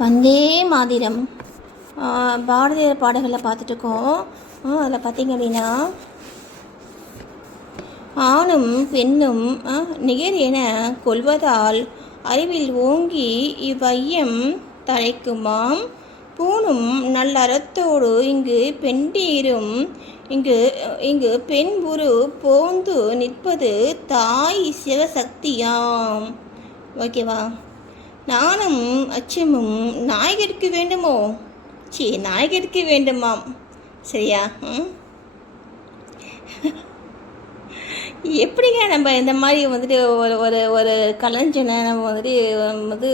வந்தே மாதிரம். பாரதியார் பாடல்களை பார்த்துட்ருக்கோம் அதில் பார்த்தீங்க அப்படின்னா ஆணும் பெண்ணும் நிகர் என கொள்வதால் அறிவில் ஓங்கி இவ்வையம் தழைக்குமாம். பூணும் நல்லறத்தோடு இங்கு பெண்டீரும். இங்கு இங்கு பெண் உரு போந்து நிற்பது தாய் சிவசக்தியாம். ஓகேவா? நானும் அச்சமும் நாயகருக்கு வேண்டுமோ? சீ நாயகருக்கு வேண்டுமாம். சரியா? ம்? எப்படிங்க நம்ம இந்த மாதிரி வந்துட்டு ஒரு ஒரு ஒரு கலைஞனை நம்ம வந்துட்டு வந்து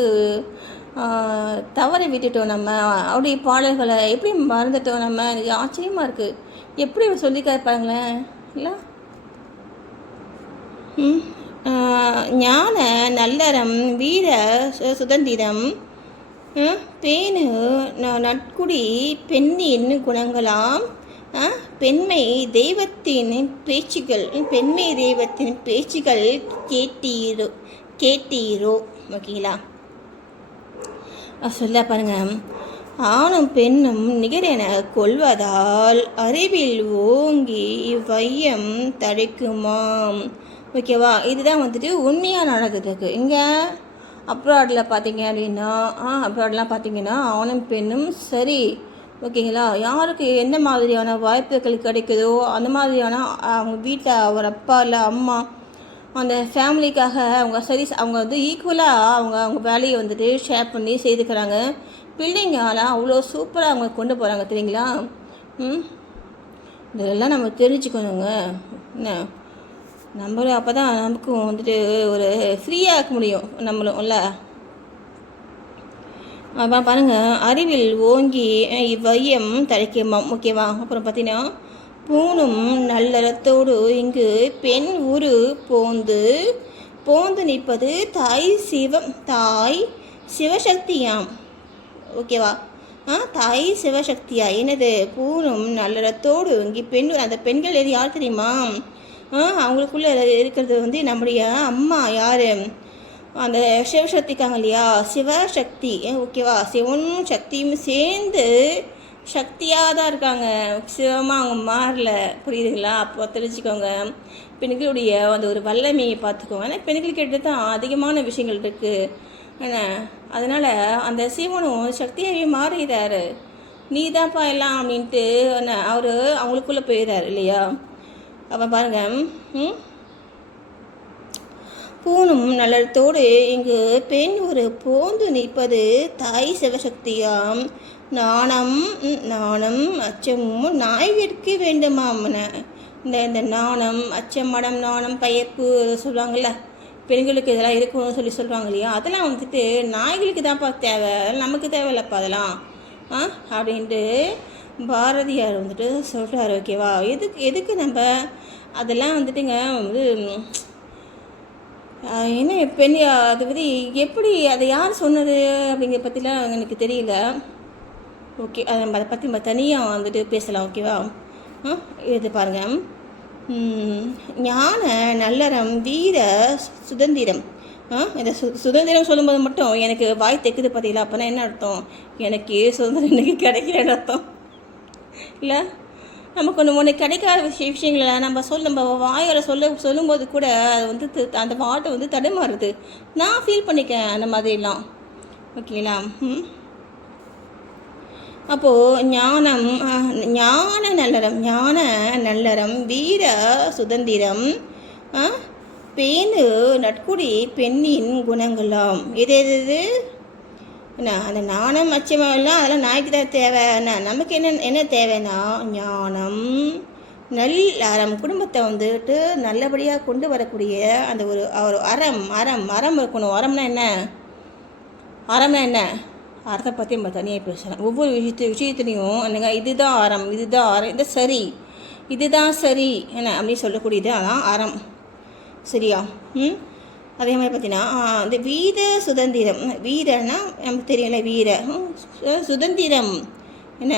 தவறை தவற விட்டுட்டோம் நம்ம. அவருடைய பாடல்களை எப்படி மறந்துட்டோம் நம்ம? எனக்கு ஆச்சரியமாக இருக்குது எப்படி அவர் சொல்லிக்காரு பாருங்களேன். இல்லை? ம். ஞான நல்லறம் வீர சு- சுதந்திரம் பேணு ந- நட்குடி பெண்ணின் குணங்களாம் ஆ, பெண்மை தெய்வத்தின் பேச்சுகள் பெண்மை தெய்வத்தின் பேச்சுகள் கேட்டீரோ கேட்டீரோ ஓகேங்களா சொல்ல பாருங்க. ஆணும் பெண்ணும் நிகரென கொள்வதால் அறிவில் ஓங்கி வையம் தடைக்குமாம் ஓகேவா? இதுதான் வந்துட்டு உண்மையாக நடக்குதுக்கு இங்கே அப்ராடில் பார்த்தீங்க அப்படின்னா ஆ அப்ராட்லாம் பார்த்தீங்கன்னா ஆணும் பெண்ணும் சரி. ஓகேங்களா? யாருக்கு என்ன மாதிரியான வாய்ப்புகள் கிடைக்குதோ அந்த மாதிரியான அவங்க வீட்டில் அவர் அப்பா இல்லை அம்மா அந்த ஃபேமிலிக்காக அவங்க சரி அவங்க வந்து ஈக்குவலாக அவங்க அவங்க வேலையை வந்துட்டு ஷேர் பண்ணி செய்துக்கிறாங்க. பிள்ளைங்களால் அவ்வளோ சூப்பராக அவங்க கொண்டு போகிறாங்க தெரியுங்களா? ம்? இதெல்லாம் நம்ம தெரிஞ்சுக்கணுங்க. என்ன? நம்மளும் அப்போ தான் நமக்கும் வந்துட்டு ஒரு ஃப்ரீயாக இருக்க முடியும் நம்மளும் இல்லை அப்புறம் பாருங்கள் அறிவில் ஓங்கி இவ்வையம் தழைக்குமாம் ஓகேவா அப்புறம் பார்த்தீங்கன்னா பூணும் நல்லறத்தோடு இங்கு பெண் உரு போந்து போந்து நிற்பது தாய் சிவம் தாய் சிவசக்தியாம். ஓகேவா? ஆ தாய் சிவசக்தியா? என்னது? பூணும் நல்லறத்தோடு இங்கே பெண் அந்த பெண்கள் எது யார் தெரியுமா? அவங்களுக்குள்ளே இருக்கிறது வந்து நம்முடைய அம்மா யார்? அந்த சிவசக்திக்காங்க இல்லையா? சிவசக்தி. ஓகேவா சிவனும் சக்தியும் சேர்ந்து சக்தியாக தான் இருக்காங்க. சிவமாக அவங்க மாறல. புரியுதுங்களா? அப்போ தெரிஞ்சுக்கோங்க. பெண்களுடைய அந்த ஒரு வல்லமையை பார்த்துக்கோங்க. ஏன்னா பெண்கள் கிட்ட தான் அதிகமான விஷயங்கள் இருக்குது என்ன? அதனால் அந்த சிவனும் சக்தியாகவே மாறிடுறாரு நீ தான்ப்பா எல்லாம் அப்படின்ட்டு என்ன அவர் அவங்களுக்குள்ளே போயிடுறாரு இல்லையா? அப்போ பாருங்க ம் பூணும் நலத்தோடு இங்கு பெண் ஒரு போந்து நிற்பது தாய் சிவசக்தியாம். நாணம் நாணம் அச்சமும் நாய்விற்கு வேண்டுமாம் இந்த இந்த நாணம் அச்சம் மடம் நாணம் பயப்பு சொல்லுவாங்கள்ல பெண்களுக்கு இதெல்லாம் இருக்கணும்னு சொல்லி சொல்கிறாங்க இல்லையா? அதெல்லாம் வந்துட்டு நாய்களுக்கு தான்ப்பா தேவை நமக்கு தேவையில்லப்பா அதெல்லாம். ஆ அப்படின்ட்டு பாரதியார் வந்துட்டு சொல்கிறார் ஓகேவா? எதுக்கு எதுக்கு நம்ம அதெல்லாம் வந்துட்டுங்க வந்து என்ன பெண் அது பற்றி எப்படி அதை யார் சொன்னது அப்படிங்கிற பற்றிலாம் எனக்கு தெரியல. ஓகே அதை நம்ம அதை பற்றி நம்ம தனியாக வந்துட்டு பேசலாம் ஓகேவா? ஆ இது பாருங்கள் ஞான நல்லறம் வீர சுதந்திரம். ஆ இந்த சு சுதந்திரம் சொல்லும்போது மட்டும் எனக்கு வாய் தைக்குது பார்த்தீங்களா அப்போனா என்ன அர்த்தம்? எனக்கு சுதந்திரம் எனக்கு கிடைக்கிற அர்த்தம். இல்லை? நமக்கு ஒன்று ஒன்று கிடைக்காத விஷய விஷயங்களை நம்ம சொல்ல நம்ம வாயால் சொல்ல சொல்லும்போது கூட அது வந்து அந்த வாட்டை வந்து தடுமாறுது. நான் ஃபீல் பண்ணிக்கேன் அந்த மாதிரிலாம். ஓகேங்களா ம். அப்போது ஞானம் ஞான நல்லறம் ஞான நல்லறம் வீர சுதந்திரம் அஹ், பேணு நட்குடி பெண்ணின் குணங்களாம். எது எது எது? என்ன அந்த நாணம் அச்சம் எல்லாம் அதெல்லாம் நாய்க்கு தான் தேவை. என்ன நமக்கு என்ன என்ன தேவைன்னா ஞானம். நல் அறம் குடும்பத்தை வந்துட்டு நல்லபடியாக கொண்டு வரக்கூடிய அந்த ஒரு ஒரு அறம் அறம் அறம் இருக்கணும். அறம்னா என்ன? அறம்னா என்ன? அறத்தை பற்றி நம்ம தனியாக பேசலாம் ஒவ்வொரு விஷயத்து விஷயத்துலையும் என்னங்க இதுதான் அறம் இதுதான் அறம் இது சரி. இதுதான் சரி. என்ன அப்படின்னு சொல்லக்கூடியது அதான் அறம். சரியா? ம்? அதே மாதிரி பார்த்தீங்கன்னா அந்த இந்த வீர சுதந்திரம் வீரன்னா நமக்கு தெரியல வீர. சுதந்திரம். என்ன?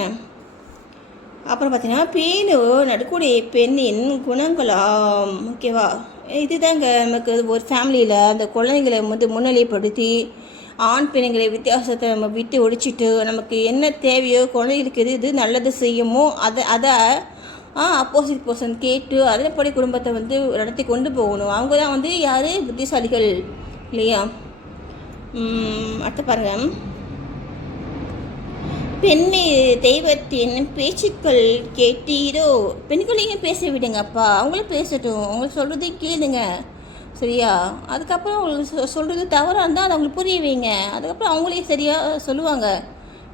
அப்புறம் பார்த்தீங்கன்னா பேணு நடுக்கூடிய பெண்ணின் குணங்களாம் ஓகேவா இதுதாங்க நமக்கு ஒரு ஃபேமிலியில் அந்த குழந்தைங்களை வந்து முன்னிலைப்படுத்தி ஆண் பெண்களை வித்தியாசத்தை நம்ம விட்டு ஒழிச்சிட்டு நமக்கு என்ன தேவையோ குழந்தைகளுக்கு எது இது நல்லது செய்யுமோ அதை அதை அப்போசிட் பர்சன் கேட்டு அதன்படி குடும்பத்தை வந்து நடத்தி கொண்டு போகணும். அவங்க தான் வந்து யார்? புத்திசாலிகள். இல்லையா? அடுத்த அடுத்து பாருங்கள் பெண் தெய்வத்தின் பேச்சுக்கள் கேட்டீரோ? பெண்களையும் பேச விடுங்கப்பா அவங்களும் பேசட்டும். அவங்களுக்கு சொல்கிறதையும் கேளுங்க. சரியா? அதுக்கப்புறம் அவங்களுக்கு சொ- சொல்கிறது தவறாக இருந்தால் அதை அவங்களுக்கு புரிய வைங்க. அதுக்கப்புறம் அவங்களே சரியாக சொல்லுவாங்க.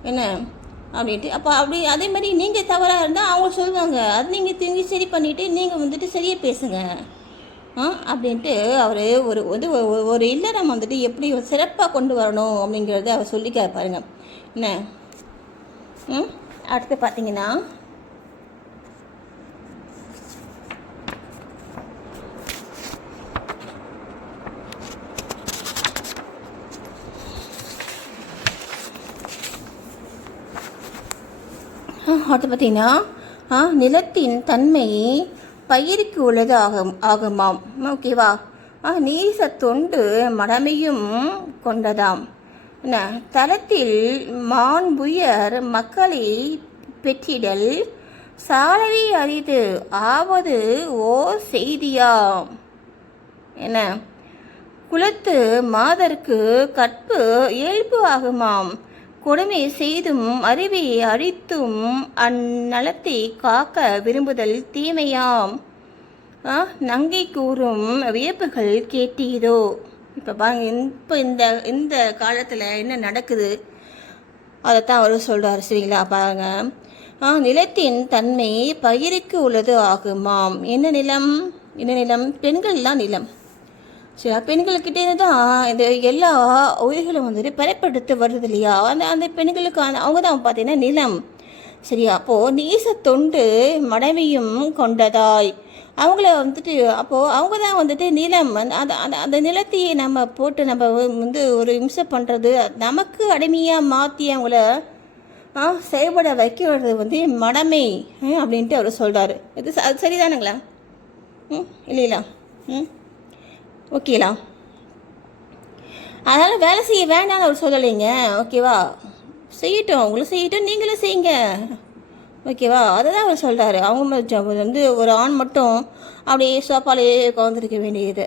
என்ன? அப்படின்ட்டு. அப்போ அப்படி அதே மாதிரி நீங்கள் தவறாக இருந்தால் அவங்க சொல்லுவாங்க அது நீங்கள் திரும்பி சரி பண்ணிவிட்டு நீங்கள் வந்துட்டு சரியாக பேசுங்க. ஆ அப்படின்ட்டு அவர் ஒரு வந்து ஒரு- இல்லறம் வந்துட்டு எப்படி சிறப்பாக கொண்டு வரணும் அப்படிங்கிறத அவர் சொல்லிக்க பாருங்க. என்ன? ம் அடுத்து பார்த்தீங்கன்னா ஆ, அடுத்து பார்த்தீங்கன்னா நிலத்தின் தன்மை பயிருக்கு உள்ளது ஆகும் ஆகுமாம் ஓகேவா ஆ, நீச தொண்டு மடமையும் கொண்டதாம். என்ன? தலத்தில் மாண்புயர் மக்களை பெற்றிடல். சாலவி அரிது ஆவது ஓ செய்தியாம். என்ன? குலத்து மாதர்க்கு கற்பு இயல்பு ஆகுமாம். கொடுமை செய்தும் அறிவை அழித்தும் அந்நலத்தை காக்க விரும்புதல் தீமையாம். ஆ, நங்கை கூறும் வியப்புகள் கேட்டீரோ இப்போ பாருங்க இப்போ இந்த இந்த காலத்தில் என்ன நடக்குது? அதைத்தான் அவர் சொல்கிறார் சரிங்களா? பாருங்க. ஆ நிலத்தின் தன்மை பயிருக்கு உள்ளது ஆகுமாம். என்ன நிலம்? என்ன நிலம்? பெண்கள் தான் நிலம். சரி பெண்களுக்கிட்டே தான் இந்த எல்லா உயிர்களும் வந்துட்டு பெறப்படுத்து வருது இல்லையா? அந்த அந்த பெண்களுக்கான அவங்க தான் பார்த்தீங்கன்னா நிலம். சரியா? அப்போது நீச தொண்டு மனைவியும் கொண்டதாய். அவங்கள வந்துட்டு அப்போது அவங்க தான் வந்துட்டு நிலம். அந்த அந்த அந்த அந்த நிலத்தையே நம்ம போட்டு நம்ம வந்து ஒரு இம்சை பண்ணுறது நமக்கு அடிமையாக மாற்றி அவங்கள செயல்பட வைக்கிறது வந்து மடமை அப்படின்ட்டு அவர் சொல்கிறார் இது அது சரிதானுங்களா? ம் இல்லைங்களா? ம். ஓகேலா அதனால் வேலை செய்ய வேண்டாம்னு அவர் சொல்லலைங்க. ஓகேவா செய்யட்டும். அவங்களும் செய்யட்டும் நீங்களும் செய்யுங்க. ஓகேவா அதை தான் அவர் சொல்கிறாரு அவங்க வந்து ஒரு ஆண் மட்டும் அப்படியே சோப்பாலே உட்காந்துருக்க வேண்டியது.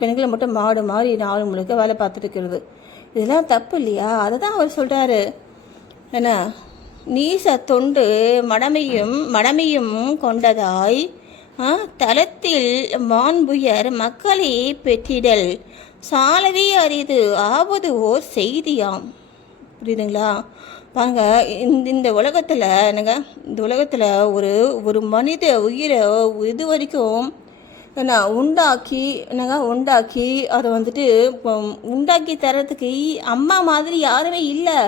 பெண்களை மட்டும் மாடு மாறி நாள் முழுக்க வேலை பார்த்துருக்கிறது இதெல்லாம் தப்பு இல்லையா? அதை தான் அவர் சொல்கிறாரு என்ன நீச தொண்டு மடமையும் மடமையும் கொண்டதாய் ஆ, தலத்தில் மாண்புயர் மக்களை பெற்றிடல். சாலவே அரிது ஆவது ஓர் செய்தியாம். புரியுதுங்களா? பாருங்க இந்த இந்த உலகத்தில் என்னங்க இந்த உலகத்தில் ஒரு ஒரு மனித உயிரை இது வரைக்கும் என்ன உண்டாக்கி என்னங்க உண்டாக்கி அதை வந்துட்டு இப்போ உண்டாக்கி தரத்துக்கு அம்மா மாதிரி யாருமே இல்லை.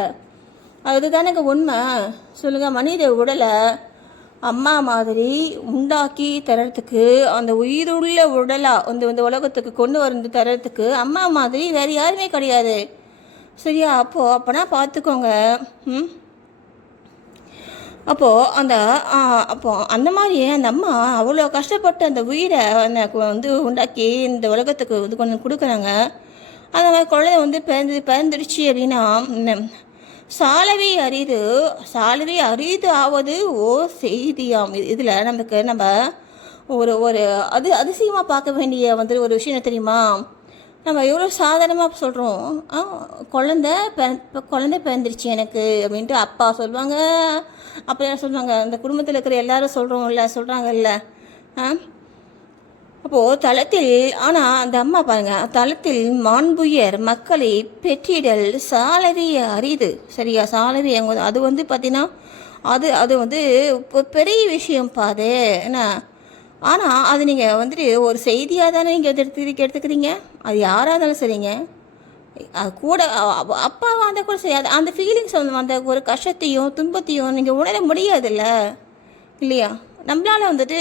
அதுதானங்க உண்மை. சொல்லுங்கள் மனித உடலை அம்மா மாதிரி உண்டாக்கி தரத்துக்கு அந்த உயிருள்ள உடலாக அந்த இந்த உலகத்துக்கு கொண்டு வந்து தரத்துக்கு அம்மா மாதிரி வேறு யாருமே கிடையாது. சரியா? அப்போது அப்போனா பார்த்துக்கோங்க ம்? அப்போது அந்த அப்போது அப்போ அந்த மாதிரி அந்த அம்மா அவ்வளோ கஷ்டப்பட்டு அந்த உயிரை அந்த வந்து உண்டாக்கி இந்த உலகத்துக்கு இது கொண்டு கொடுக்குறாங்க. அந்த மாதிரி குழந்தை வந்து பிறந்து பிறந்துடுச்சு அப்படின்னா சாலவை அரிது சாலவை அரிது ஆவது ஓ செய்தியாம் இதில் நமக்கு நம்ம ஒரு ஒரு அது அதிசயமாக பார்க்க வேண்டிய வந்து ஒரு விஷயம் என்ன தெரியுமா? நம்ம எவ்வளோ சாதாரணமாக சொல்கிறோம் ஆ குழந்த இப்போ குழந்தை பிறந்துருச்சு எனக்கு அப்படின்ட்டு அப்பா சொல்லுவாங்க அப்போ என்ன சொல்லுவாங்க அந்த குடும்பத்தில் இருக்கிற எல்லாரும் சொல்கிறோம்ல சொல்கிறாங்கல்ல ஆ அப்போது தளத்தில் ஆனால் அந்த அம்மா பாருங்கள் தளத்தில் மாண்புயர் மக்களை பெற்றிடல் சாலவே அறிது சரியா? சாலரி அவங்க அது வந்து பார்த்தீங்கன்னா அது அது வந்து இப்போ பெரிய விஷயம் பாது என்ன? ஆனால் அது நீங்கள் வந்துட்டு ஒரு செய்தியாக தானே நீங்கள் எடுத்து எடுத்துக்கிறீங்க? அது யாராக இருந்தாலும் சரிங்க. அது கூட அ- வந்தால் அப்பாவாக இருந்தால் கூட சரி. அது- அந்த ஃபீலிங்ஸ் வந்து அந்த ஒரு கஷ்டத்தையும் துன்பத்தையும் நீங்கள் உணர முடியாதுல்ல? இல்லையா? நம்மளால் வந்துட்டு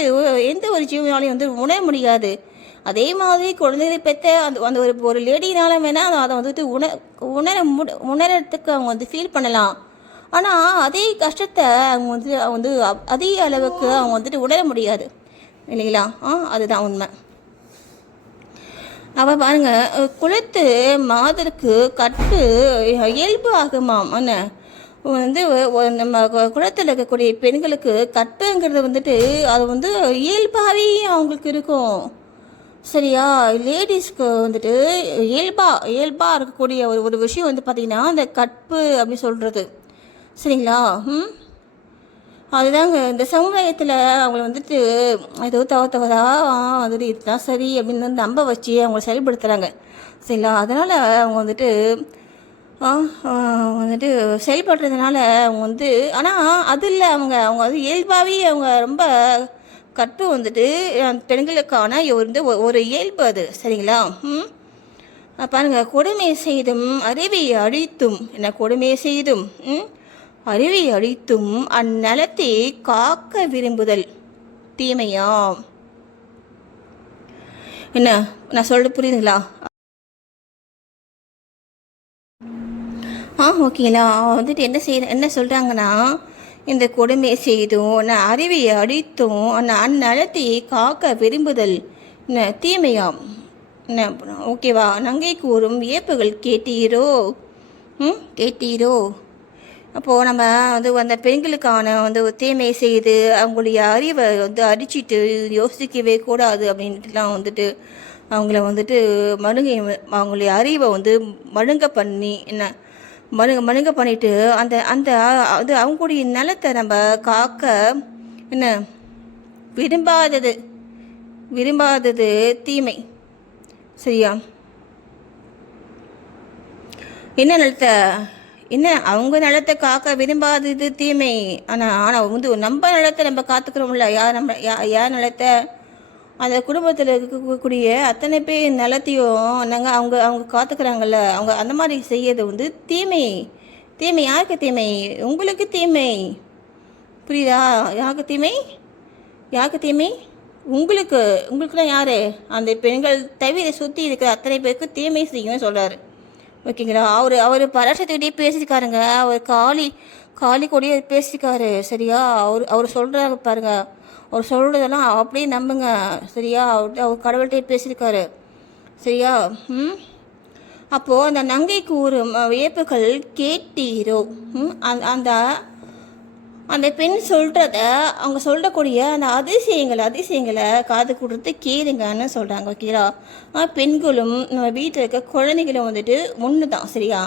எந்த ஒரு ஜீவனாலையும் வந்து உணர முடியாது. அதே மாதிரி குழந்தைகளை பெற்ற அந்த அந்த ஒரு ஒரு லேடினால வேணால் அதை வந்துட்டு உண உணர முட உணரத்துக்கு அவங்க வந்து ஃபீல் பண்ணலாம். ஆனால் அதே கஷ்டத்தை அவங்க வந்து அவங்க வந்து அ- அதே அளவுக்கு அவங்க வந்துட்டு உணர முடியாது. இல்லைங்களா? ஆ அதுதான் உண்மை. அவள் பாருங்கள் குளத்து மாதருக்கு கற்று இயல்பு ஆகுமாம். என்ன? வந்து நம்ம கு- குளத்தில் இருக்கக்கூடிய பெண்களுக்கு கட்டுங்கிறது வந்துட்டு அது வந்து இயல்பாகவே அவங்களுக்கு இருக்கும். சரியா? லேடிஸ்க்கு வந்துட்டு இயல்பா இயல்பாக இருக்கக்கூடிய ஒரு ஒரு விஷயம் வந்து பார்த்திங்கன்னா அந்த கற்பு அப்படின்னு சொல்கிறது சரிங்களா? ம்? அதுதாங்க இந்த சமுதாயத்தில் அவங்கள வந்துட்டு ஏதோ தவ தவறா வந்துட்டு இதுதான் சரி அப்படின்னு வந்து நம்ப வச்சு அவங்கள செயல்படுத்துகிறாங்க சரிங்களா? அதனால் அவங்க வந்துட்டு வந்துட்டு செயல்படுறதுனால அவங்க வந்து ஆனால் அது இல்லை அவங்க அவங்க வந்து இயல்பாகவே அவங்க ரொம்ப கற்பு வந்துட்டு பெண்களுக்கான வந்து ஒரு இயல்பு அது சரிங்களா? ம். பாருங்கள் பாருங்க கொடுமை செய்தும் அறிவை அழித்தும் என்ன கொடுமை செய்தும் ம், அறிவை அழித்தும் அந்நலத்தை காக்க விரும்புதல் தீமையா என்ன நான் சொல்றது புரியுதுங்களா? ஆ ஓகேங்களா வந்துட்டு என்ன செய்ய என்ன சொல்கிறாங்கன்னா இந்த கொடுமை செய்தும் நான் அறிவை அழித்தும் அந்த நலத்தையே காக்க விரும்புதல் என்ன தீமையாம். என்ன ஓகேவா நங்கை கூறும் வியப்புகள் கேட்டீரோ? ம் கேட்டீரோ? அப்போது நம்ம வந்து அந்த பெண்களுக்கான வந்து தீமை செய்து அவங்களுடைய அறிவை வந்து அடிச்சிட்டு யோசிக்கவே கூடாது அப்படின்ட்டுலாம் வந்துட்டு அவங்கள வந்துட்டு மழுங்க அவங்களுடைய அறிவை வந்து மழுங்க பண்ணி என்ன மனுங்க மனுங்க பண்ணிட்டு அந்த அந்த அது அவங்களுடைய நிலத்தை நம்ம காக்க என்ன? விரும்பாதது விரும்பாதது தீமை. சரியா? என்ன நிலத்தை என்ன அவங்க நிலத்தை காக்க விரும்பாதது தீமை? ஆனால் ஆனால் வந்து நம்ம நிலத்தை நம்ம காத்துக்கிறோம்ல. யார் நம்ம யா யார் நிலத்தை? அந்த குடும்பத்தில் இருக்கக்கூடிய அத்தனை பேர் நிலத்தையும் நாங்கள் அவங்க அவங்க காத்துக்கிறாங்கல்ல அவங்க அந்த மாதிரி செய்யறது வந்து தீமை. தீமை யாருக்கு தீமை? உங்களுக்கு தீமை. புரியுதா? யாருக்கு தீமை? யாருக்கு தீமை? உங்களுக்கு. உங்களுக்குலாம் யார்? அந்த பெண்கள் தவிர சுற்றி இருக்கிற அத்தனை பேருக்கு தீமை செய்யும்னு சொல்கிறாரு ஓகேங்களா? அவர் அவர் பராசத்துக்கிட்டே பேசியிருக்காருங்க. அவர் காளி காளி கூடயே பேசியிருக்காரு. சரியா? அவர் அவர் சொல்கிறாங்க பாருங்க. அவர் சொல்கிறதெல்லாம் அப்படியே நம்புங்க. சரியா? அவர்கிட்ட அவர் கடவுள்கிட்டே பேசியிருக்காரு. சரியா? ம்? அப்போது அந்த நங்கை கூறும் வியப்புகள் கேட்டீரோ? ம்? அந்த அந்த அந்த பெண் சொல்கிறத அவங்க சொல்லக்கூடிய அந்த அதிசயங்களை அதிசயங்களை காது கொடுத்து கேளுங்கன்னு சொல்கிறாங்க ஓகேங்களா பெண்களும் நம்ம வீட்டில் இருக்க குழந்தைகளும் வந்துட்டு ஒன்று தான் சரியா?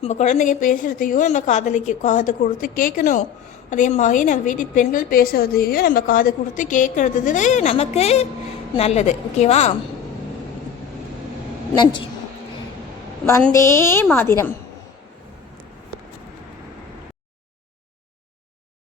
நம்ம குழந்தைங்க பேசுகிறதையும் நம்ம காதலிக்கு காது கொடுத்து கேட்கணும். அதே மாதிரி நம்ம வீட்டு பெண்கள் பேசுகிறதையும் நம்ம காது கொடுத்து கேட்குறது நமக்கு நல்லது. ஓகேவா? நன்றி. வந்தே மாதிரம்.